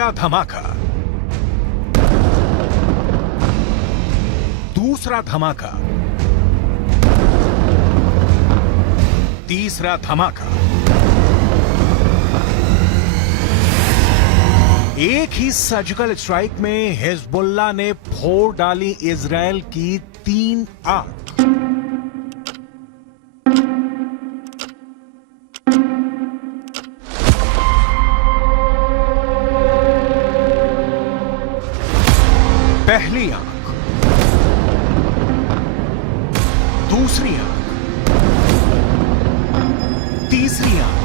पहला धमाका, दूसरा धमाका, तीसरा धमाका। एक ही सर्जिकल स्ट्राइक में हिजबुल्लाह ने फोड़ डाली इजरायल की 3 आंख। पहली आंख, दूसरी आंख, तीसरी आंख।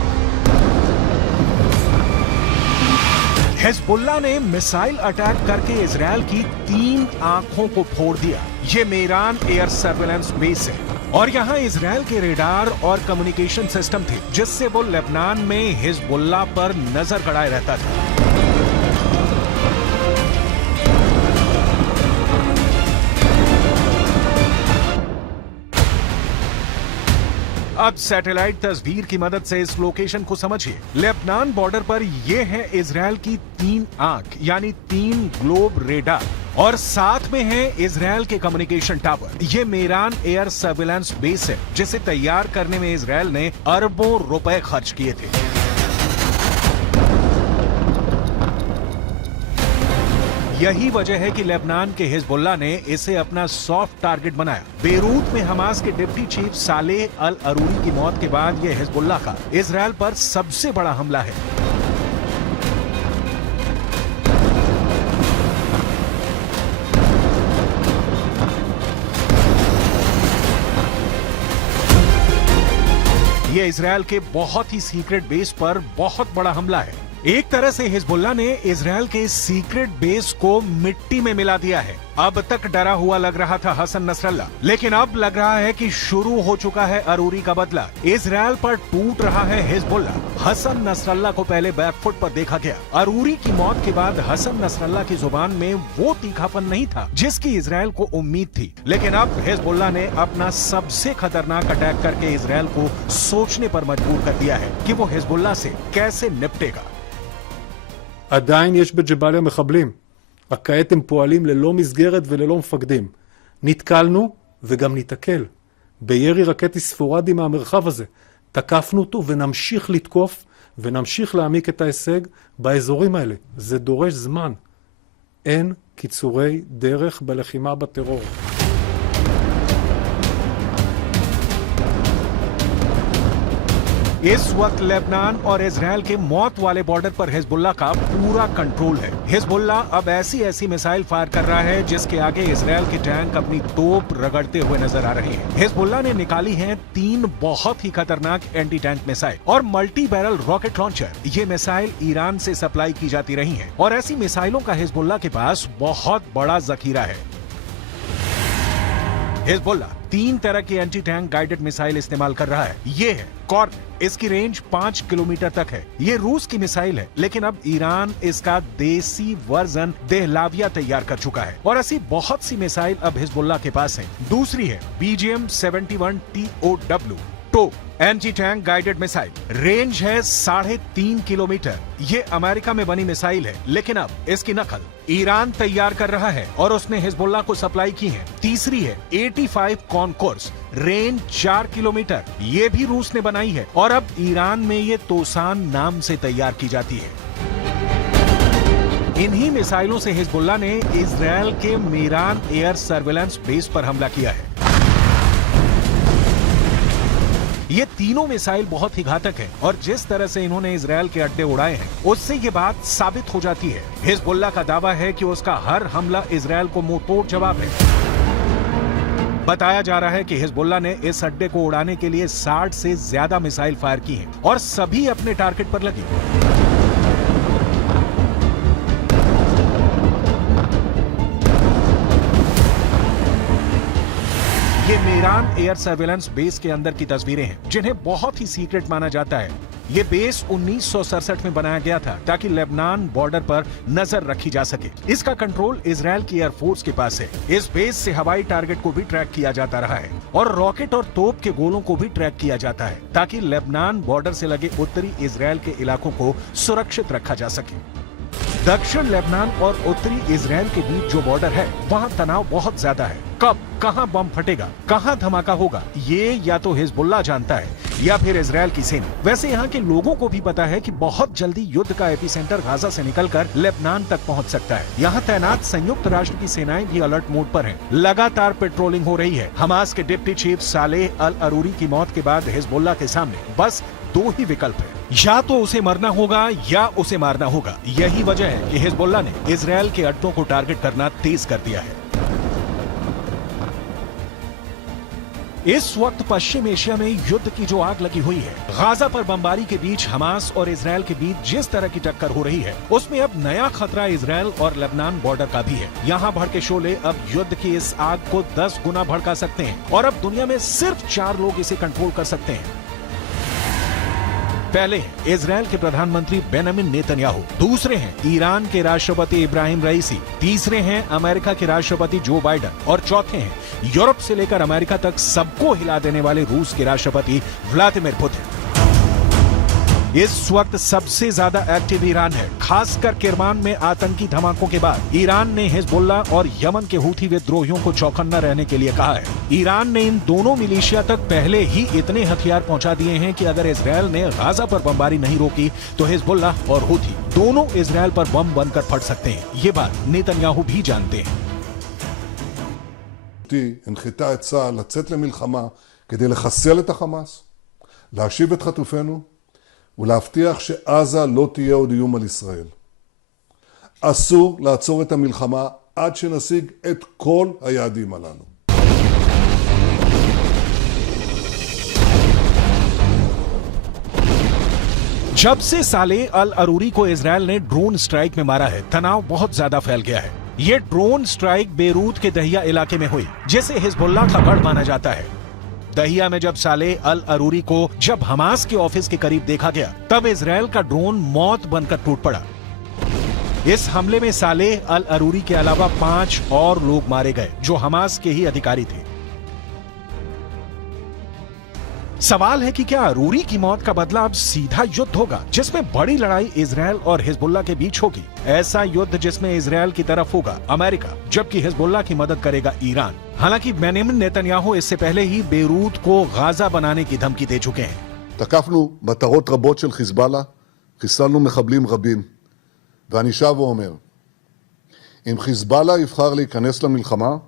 हिजबुल्लाह ने मिसाइल अटैक करके इजरायल की 3 आंखों को फोड़ दिया। ये मेरान एयर सर्वेलेंस बेस है और यहां इजरायल के रेडार और कम्युनिकेशन सिस्टम थे, जिससे वो लेबनान में हिजबुल्लाह पर नजर गड़ाए रहता था। अब सैटेलाइट तस्वीर की मदद से इस लोकेशन को समझिए। लेबनान बॉर्डर पर यह है इजरायल की 3 आंख यानी 3 ग्लोब रेडार और साथ में है इजरायल के कम्युनिकेशन टावर। ये मेरान एयर सर्विलांस बेस है, जिसे तैयार करने में इजरायल ने अरबों रुपए खर्च किए थे। यही वजह है कि लेबनान के हिजबुल्लाह ने इसे अपना सॉफ्ट टारगेट बनाया। बेरूत में हमास के डिप्टी चीफ सालेह अल अरूरी की मौत के बाद यह हिजबुल्लाह का इजरायल पर सबसे बड़ा हमला है। यह इजरायल के बहुत ही सीक्रेट बेस पर बहुत बड़ा हमला है। एक तरह से हिजबुल्लाह ने इजरायल के सीक्रेट बेस को मिट्टी में मिला दिया है। अब तक डरा हुआ लग रहा था हसन नसरल्लाह, लेकिन अब लग रहा है कि शुरू हो चुका है अरूरी का बदला। इजरायल पर टूट रहा है हिजबुल्लाह। हसन नसरल्लाह को पहले बैकफुट पर देखा गया। अरूरी की मौत के बाद हसन नसरल्लाह की जुबान में वो तीखापन नहीं था जिसकी इजरायल को उम्मीद थी, लेकिन अब हिजबुल्लाह ने अपना सबसे खतरनाक अटैक करके इजरायल को सोचने पर मजबूर कर दिया है कि वो हिजबुल्लाह से कैसे निपटेगा। עדיין יש בג'באליה מחבלים, רק כעת הם פועלים ללא מסגרת וללא מפקדים. נתקלנו וגם ניתקל בירי רקטי ספורדי מהמרחב הזה. תקפנו אותו ונמשיך לתקוף ונמשיך להעמיק את ההישג באזורים האלה. זה דורש זמן. אין קיצורי דרך בלחימה בטרור. इस वक्त लेबनान और इजरायल के मौत वाले बॉर्डर पर हिजबुल्लाह का पूरा कंट्रोल है। हिजबुल्लाह अब ऐसी मिसाइल फायर कर रहा है जिसके आगे इजरायल के टैंक अपनी तोप रगड़ते हुए नजर आ रहे हैं। हिजबुल्लाह ने निकाली हैं 3 बहुत ही खतरनाक एंटी टैंक मिसाइल और मल्टी बैरल रॉकेट लॉन्चर। ये मिसाइल ईरान से सप्लाई की जाती रही हैं और ऐसी मिसाइलों का हिजबुल्लाह के पास बहुत बड़ा जखीरा है। हिजबुल्लाह 3 तरह की एंटी टैंक गाइडेड मिसाइल इस्तेमाल कर रहा है। ये है कॉर्न, इसकी रेंज 5 किलोमीटर तक है। ये रूस की मिसाइल है, लेकिन अब ईरान इसका देसी वर्जन देहलाविया तैयार कर चुका है और ऐसी बहुत सी मिसाइल अब हिजबुल्लाह के पास है। दूसरी है BGM-71 TOW टो anti tank guided missile. Range है 3.5 किलोमीटर। ये अमेरिका में बनी मिसाइल है, लेकिन अब इसकी नकल ईरान तैयार कर रहा है और उसने हिजबुल्लाह को सप्लाई की है। तीसरी है 85 कॉनकोर्स, रेंज 4 किलोमीटर। ये भी रूस ने बनाई है और अब ईरान में ये तोसान नाम से तैयार की जाती है। इन्हीं मिसाइलों से हिजबुल्लाह ने इजरायल के मेरान एयर सर्विलांस बेस पर हमला किया है। ये तीनों मिसाइल बहुत ही घातक हैं और जिस तरह से इन्होंने इजरायल के अड्डे उड़ाए हैं, उससे ये बात साबित हो जाती है। हिजबुल्लाह का दावा है कि उसका हर हमला इजरायल को मुंहतोड़ जवाब है। बताया जा रहा है कि हिजबुल्लाह ने इस अड्डे को उड़ाने के लिए 60 से ज्यादा मिसाइल फायर की हैं और सभी अपने टारगेट पर लगी। ये मेरान एयर सर्विलांस बेस के अंदर की तस्वीरें हैं, जिन्हें बहुत ही सीक्रेट माना जाता है। ये बेस 1967 में बनाया गया था ताकि लेबनान बॉर्डर पर नजर रखी जा सके। इसका कंट्रोल इजरायल की एयरफोर्स के पास है। इस बेस से हवाई टारगेट को भी ट्रैक किया जाता रहा है और रॉकेट और तोप के गोलों को भी ट्रैक किया जाता है ताकि लेबनान बॉर्डर से लगे उत्तरी इजरायल के इलाकों को सुरक्षित रखा जा सके। दक्षिण लेबनान और उत्तरी इजराइल के बीच जो बॉर्डर है वहाँ तनाव बहुत ज्यादा है। कब कहाँ बम फटेगा, कहाँ धमाका होगा, ये या तो हिजबुल्लाह जानता है या फिर इजराइल की सेना। वैसे यहाँ के लोगों को भी पता है कि बहुत जल्दी युद्ध का एपिसेंटर गाजा से निकलकर लेबनान तक पहुँच सकता है। यहाँ तैनात संयुक्त राष्ट्र की सेनाएं भी अलर्ट मोड पर हैं। लगातार पेट्रोलिंग हो रही है। हमास के डिप्टी चीफ सालेह अल अरूरी की मौत के बाद हिजबुल्लाह के सामने बस दो ही विकल्प है, या तो उसे मरना होगा या उसे मारना होगा। यही वजह है कि हिजबुल्लाह ने इजराइल के अड्डों को टारगेट करना तेज कर दिया है। इस वक्त पश्चिम एशिया में युद्ध की जो आग लगी हुई है, गाजा पर बमबारी के बीच हमास और इजराइल के बीच जिस तरह की टक्कर हो रही है, उसमें अब नया खतरा इजराइल और लेबनान बॉर्डर का भी है। यहाँ भड़के शोले अब युद्ध की इस आग को 10 गुना भड़का सकते हैं और अब दुनिया में सिर्फ 4 लोग इसे कंट्रोल कर सकते हैं। पहले हैं इजराइल के प्रधानमंत्री बेंजामिन नेतन्याहू, दूसरे हैं ईरान के राष्ट्रपति इब्राहिम रईसी, तीसरे हैं अमेरिका के राष्ट्रपति जो बाइडेन और चौथे हैं यूरोप से लेकर अमेरिका तक सबको हिला देने वाले रूस के राष्ट्रपति व्लादिमीर पुतिन। इस वक्त सबसे ज्यादा एक्टिव ईरान है, खासकर किरमान में आतंकी धमाकों के बाद ईरान ने हिजबुल्लाह और यमन के हूथी विद्रोहियों को चौकन्ना रहने के लिए कहा है। ईरान ने इन दोनों मिलिशिया तक पहले ही इतने हथियार पहुंचा दिए हैं कि अगर इजराइल ने गाजा पर बमबारी नहीं रोकी तो हिजबुल्लाह और हूथी दोनों इजराइल पर बम बनकर फट सकते हैं। ये बात नेतन्याहू भी जानते हैं। הנחתה את צה"ל לצאת למלחמה כדי לחסל את החמאס, להשיב את חטופינו ולהבטיח שעזה לא תהיה עוד איום על ישראל. אסור לעצור את המלחמה עד שנשיג את כל היעדים הללו. जब से सालेह अल अरूरी को इजराइल ने ड्रोन स्ट्राइक में मारा है, तनाव बहुत ज्यादा फैल गया है। ये ड्रोन स्ट्राइक बेरूत के दहिया इलाके में हुई, जिसे हिजबुल्लाह का गढ़ माना जाता है। दहिया में जब सालेह अल अरूरी को जब हमास के ऑफिस के करीब देखा गया, तब इजराइल का ड्रोन मौत बनकर टूट पड़ा। इस हमले में सालेह अल अरूरी के अलावा 5 और लोग मारे गए जो हमास के ही अधिकारी थे। सवाल है कि क्या अरूरी की मौत का बदला अब सीधा युद्ध होगा, जिसमें बड़ी लड़ाई इजराइल और हिजबुल्लाह के बीच होगी। ऐसा युद्ध जिसमें इजराइल की तरफ होगा अमेरिका, जबकि हिजबुल्लाह की मदद करेगा ईरान। हालांकि बेंजामिन नेतन्याहू इससे पहले ही बेरूत को गाजा बनाने की धमकी दे चुके हैं। תקפנו מטרות רבות של חיזבאללה, חיסלנו מחבלים רבים, ואני שב ואומר, אם חיזבאללה יבחר להיכנס למלחמה,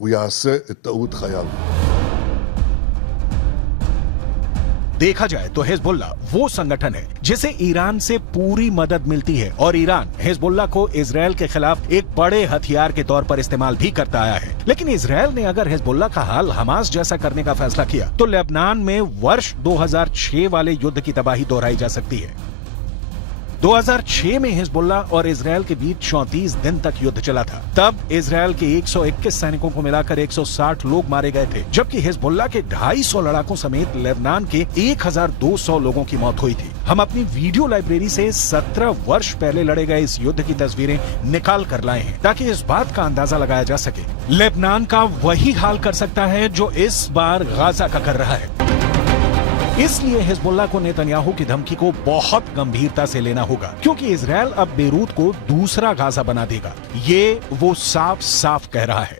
הוא יעשה את טעות חייו. देखा जाए तो हिजबुल्लाह वो संगठन है जिसे ईरान से पूरी मदद मिलती है और ईरान हिजबुल्लाह को इजराइल के खिलाफ एक बड़े हथियार के तौर पर इस्तेमाल भी करता आया है। लेकिन इजराइल ने अगर हिजबुल्लाह का हाल हमास जैसा करने का फैसला किया तो लेबनान में वर्ष 2006 वाले युद्ध की तबाही दोहराई जा सकती है। 2006 में हिजबुल्लाह और इजराइल के बीच 34 दिन तक युद्ध चला था। तब इजराइल के 121 सैनिकों को मिलाकर 160 लोग मारे गए थे, जबकि हिजबुल्लाह के 250 लड़ाकों समेत लेबनान के 1200 लोगों की मौत हुई थी। हम अपनी वीडियो लाइब्रेरी से 17 वर्ष पहले लड़े गए इस युद्ध की तस्वीरें निकाल कर लाए हैं ताकि इस बात का अंदाजा लगाया जा सके। लेबनान का वही हाल कर सकता है जो इस बार गाजा का कर रहा है। इसलिए हिजबुल्लाह को नेतन्याहू की धमकी को बहुत गंभीरता से लेना होगा, क्योंकि इजराइल अब बेरूत को दूसरा गाजा बना देगा। ये वो साफ साफ कह रहा है।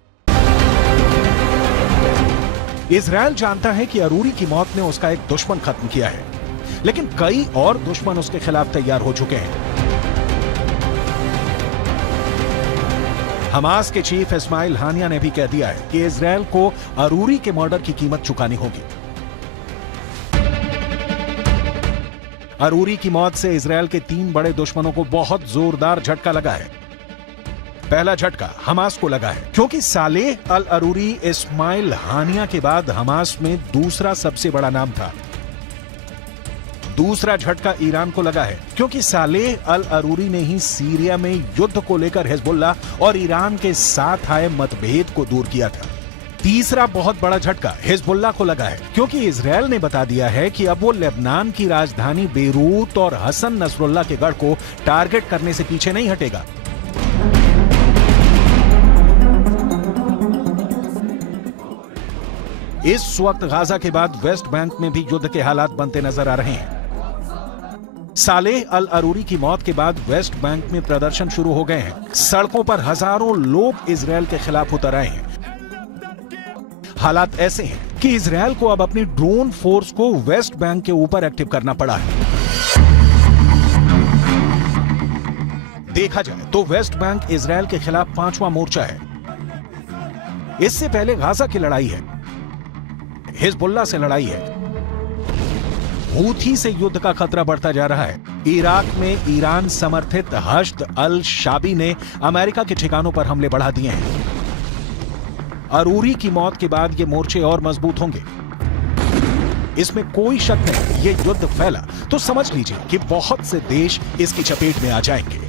इजराइल जानता है कि अरूरी की मौत ने उसका एक दुश्मन खत्म किया है, लेकिन कई और दुश्मन उसके खिलाफ तैयार हो चुके हैं। हमास के चीफ इस्माइल हानिया ने भी कह दिया है कि इजराइल को अरूरी के मर्डर की कीमत चुकानी होगी। अरूरी की मौत से इजराइल के 3 बड़े दुश्मनों को बहुत जोरदार झटका लगा है। पहला झटका हमास को लगा है, क्योंकि सालेह अल अरूरी इस्माइल हानिया के बाद हमास में दूसरा सबसे बड़ा नाम था। दूसरा झटका ईरान को लगा है, क्योंकि सालेह अल अरूरी ने ही सीरिया में युद्ध को लेकर हिजबुल्लाह और ईरान के साथ आए मतभेद को दूर किया था। तीसरा बहुत बड़ा झटका हिजबुल्लाह को लगा है, क्योंकि इजराइल ने बता दिया है कि अब वो लेबनान की राजधानी बेरूत और हसन नसरुल्लाह के गढ़ को टारगेट करने से पीछे नहीं हटेगा। इस वक्त गाजा के बाद वेस्ट बैंक में भी युद्ध के हालात बनते नजर आ रहे हैं। सालेह अल अरूरी की मौत के बाद वेस्ट बैंक में प्रदर्शन शुरू हो गए हैं। सड़कों पर हजारों लोग इजरायल के खिलाफ उतर आए हैं। हालात ऐसे हैं कि इजरायल को अब अपनी ड्रोन फोर्स को वेस्ट बैंक के ऊपर एक्टिव करना पड़ा है। देखा जाए तो वेस्ट बैंक इजरायल के खिलाफ 5वां मोर्चा है। इससे पहले गाजा की लड़ाई है, हिजबुल्लाह से लड़ाई है, हूथी से युद्ध का खतरा बढ़ता जा रहा है। इराक में ईरान समर्थित हश्द अल शाबी ने अमेरिका के ठिकानों पर हमले बढ़ा दिए हैं। अरूरी की मौत के बाद ये मोर्चे और मजबूत होंगे, इसमें कोई शक नहीं। ये युद्ध फैला तो समझ लीजिए कि बहुत से देश इसकी चपेट में आ जाएंगे।